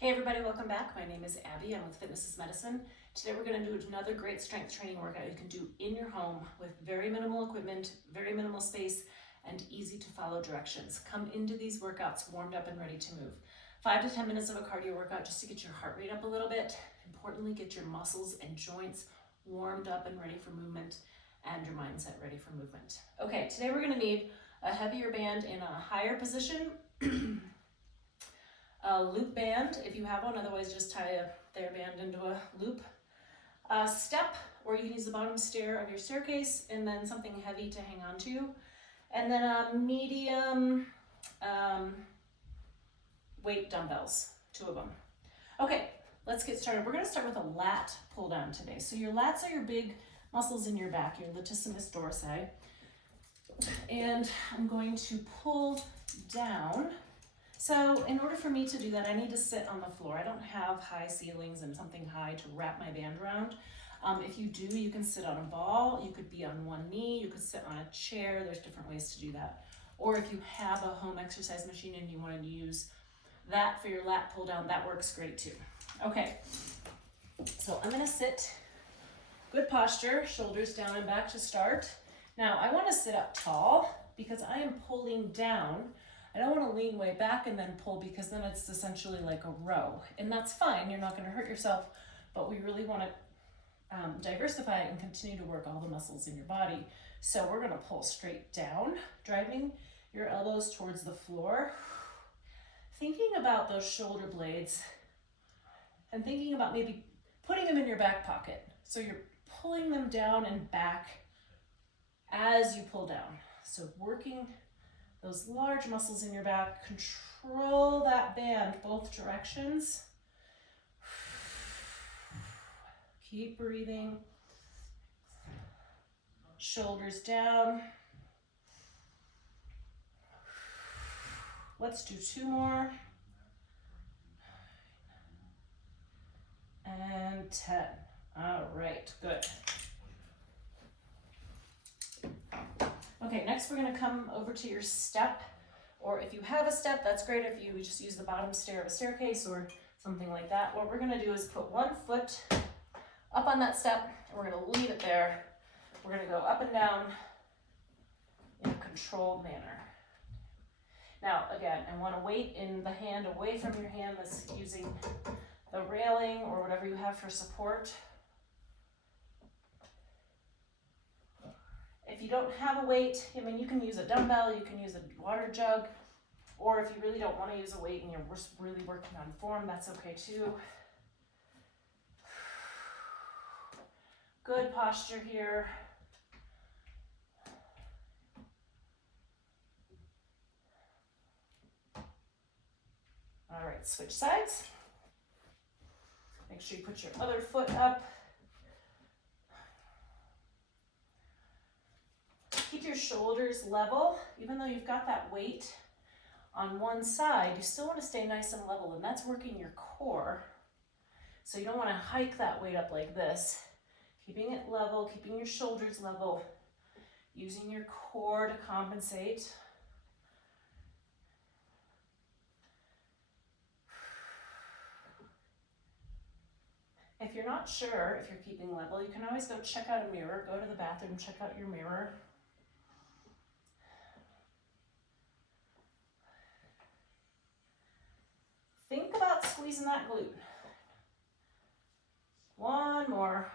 Hey everybody, welcome back. My name is Abby. I'm with Fitness is Medicine. Today we're going to do another great strength training workout you can do in your home with very minimal equipment, very minimal space, and easy to follow directions. Come into these workouts warmed up and ready to move. 5 to 10 minutes of a cardio workout just to get your heart rate up a little bit. Importantly, get your muscles and joints warmed up and ready for movement and your mindset ready for movement. Okay, today we're going to need a heavier band in a higher position. A loop band, if you have one, otherwise just tie a TheraBand into a loop. A step, or you can use the bottom stair of your staircase, and then something heavy to hang on to. And then a medium weight dumbbells, 2 of them. Okay, let's get started. We're gonna start with a lat pull down today. So your lats are your big muscles in your back, your latissimus dorsi. And I'm going to pull down. So in order for me to do that, I need to sit on the floor. I don't have high ceilings and something high to wrap my band around. If you do, you can sit on a ball, you could be on one knee, you could sit on a chair. There's different ways to do that. Or if you have a home exercise machine and you wanted to use that for your lat pull down, that works great too. Okay, so I'm gonna sit, good posture, shoulders down and back to start. Now I wanna sit up tall because I am pulling down. I don't want to lean way back and then pull because then it's essentially like a row. And that's fine, you're not going to hurt yourself, but we really want to diversify and continue to work all the muscles in your body. So we're going to pull straight down, driving your elbows towards the floor, thinking about those shoulder blades and thinking about maybe putting them in your back pocket. So you're pulling them down and back as you pull down. So working those large muscles in your back, control that band both directions. Keep breathing. Shoulders down. Let's do 2 more. And 10. All right, good. Okay, next we're gonna come over to your step, or if you have a step, that's great. If you just use the bottom stair of a staircase or something like that, what we're gonna do is put 1 foot up on that step, and we're gonna leave it there. We're gonna go up and down in a controlled manner. Now, again, I want to weight in the hand away from your hand that's using the railing or whatever you have for support. If you don't have a weight, I mean, you can use a dumbbell, you can use a water jug, or if you really don't want to use a weight and you're really working on form, that's okay too. Good posture here. All right, switch sides. Make sure you put your other foot up. Keep your shoulders level. Even though you've got that weight on one side, you still want to stay nice and level, and that's working your core. So you don't want to hike that weight up like this. Keeping it level, keeping your shoulders level, using your core to compensate. If you're not sure if you're keeping level, you can always go check out a mirror, go to the bathroom, check out your mirror. Think about squeezing that glute. 1 more.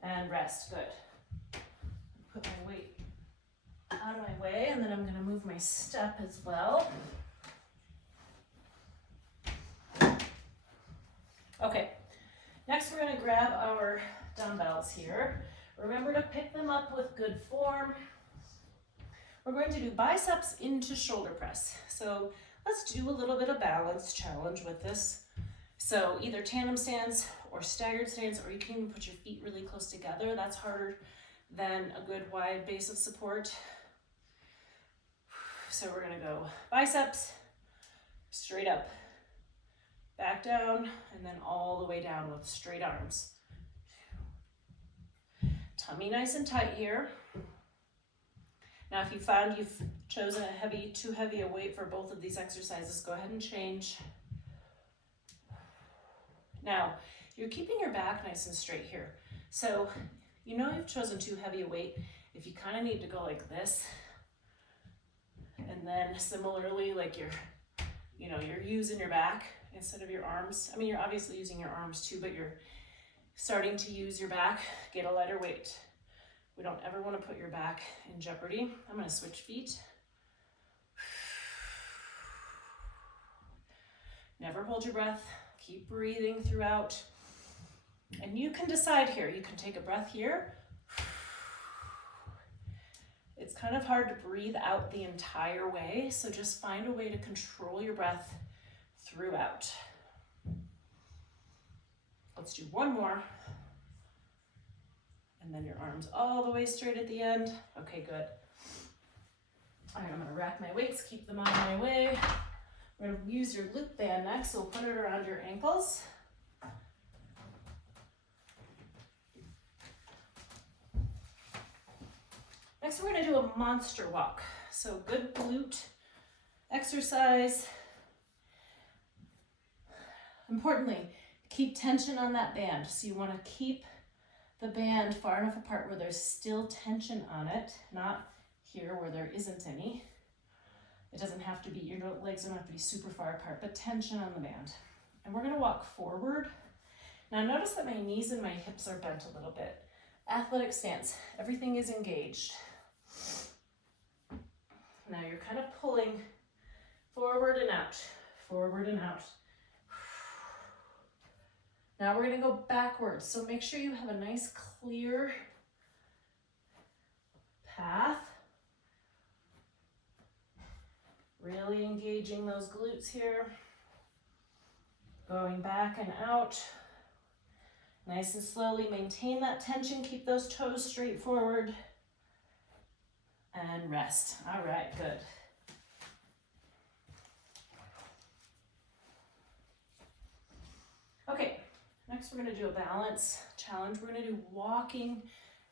And rest, good. Put my weight out of my way, and then I'm gonna move my step as well. Okay, next we're gonna grab our dumbbells here. Remember to pick them up with good form. We're going to do biceps into shoulder press. So let's do a little bit of balance challenge with this. So either tandem stands or staggered stands, or you can even put your feet really close together. That's harder than a good wide base of support. So we're gonna go biceps, straight up, back down, and then all the way down with straight arms. Tummy nice and tight here. Now, if you found you've chosen too heavy a weight for both of these exercises, go ahead and change. Now, you're keeping your back nice and straight here. So, you know you've chosen too heavy a weight if you kind of need to go like this. And then similarly, like you're using your back instead of your arms. I mean, you're obviously using your arms too, but you're starting to use your back. Get a lighter weight. We don't ever want to put your back in jeopardy. I'm going to switch feet. Never hold your breath. Keep breathing throughout. And you can decide here. You can take a breath here. It's kind of hard to breathe out the entire way, so just find a way to control your breath throughout. Let's do one more. And then your arms all the way straight at the end. Okay, good. All right, I'm gonna rack my weights, keep them out of my way. We're gonna use your loop band next, so we'll put it around your ankles. Next, we're gonna do a monster walk. So good glute exercise. Importantly, keep tension on that band. So you wanna keep the band far enough apart where there's still tension on it, not here where there isn't any. It doesn't have to be, your legs don't have to be super far apart, but tension on the band. And we're gonna walk forward. Now notice that my knees and my hips are bent a little bit. Athletic stance, everything is engaged. Now you're kind of pulling forward and out, forward and out. Now we're gonna go backwards, so make sure you have a nice clear path. Really engaging those glutes here. Going back and out. Nice and slowly maintain that tension, keep those toes straight forward. And rest. All right, good. Okay, next we're gonna do a balance challenge. We're gonna do walking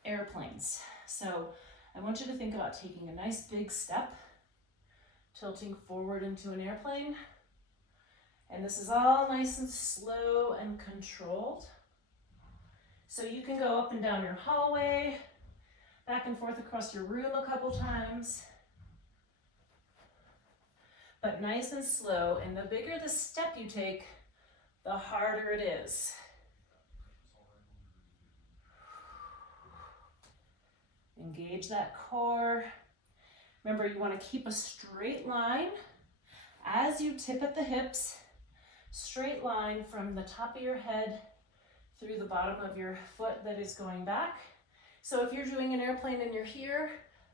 airplanes. So I want you to think about taking a nice big step, tilting forward into an airplane. And this is all nice and slow and controlled. So you can go up and down your hallway, back and forth across your room a couple times. But nice and slow, and the bigger the step you take, the harder it is. Engage that core. Remember, you want to keep a straight line as you tip at the hips, straight line from the top of your head through the bottom of your foot that is going back. So if you're doing an airplane and you're here,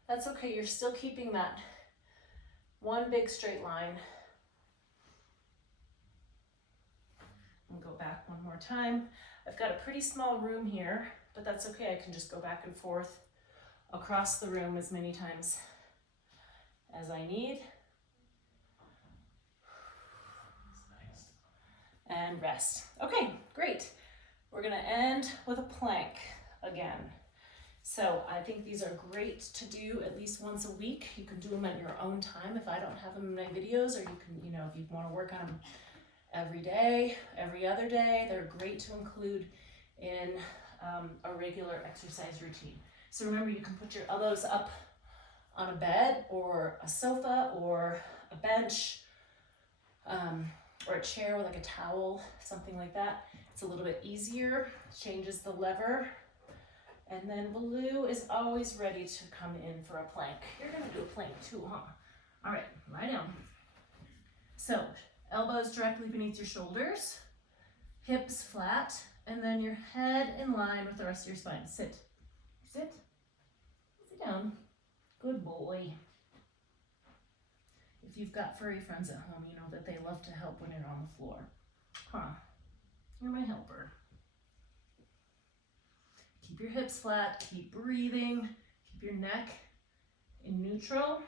that's okay. You're still keeping that one big straight line. And go back one more time. I've got a pretty small room here, but that's okay. I can just go back and forth across the room as many times as I need. And rest. Okay, great. We're gonna end with a plank again. So I think these are great to do at least once a week. You can do them at your own time if I don't have them in my videos, or you can, if you want to work on them every day, every other day, they're great to include in a regular exercise routine. So remember, you can put your elbows up on a bed or a sofa or a bench or a chair with like a towel, something like that. It's a little bit easier, changes the lever. And then Blue is always ready to come in for a plank. You're gonna do a plank too, huh? All right, lie down. So, elbows directly beneath your shoulders, hips flat, and then your head in line with the rest of your spine. Sit, sit, sit down. Good boy. If you've got furry friends at home, you know that they love to help when you're on the floor. Huh, you're my helper. Keep your hips flat, keep breathing, keep your neck in neutral.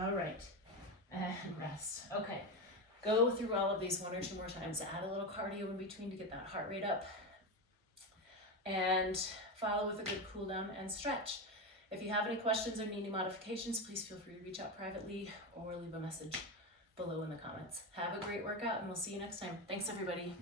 All right, and rest. Okay, go through all of these one or two more times. Add a little cardio in between to get that heart rate up. And follow with a good cool down and stretch. If you have any questions or need any modifications, please feel free to reach out privately or leave a message below in the comments. Have a great workout and we'll see you next time. Thanks everybody.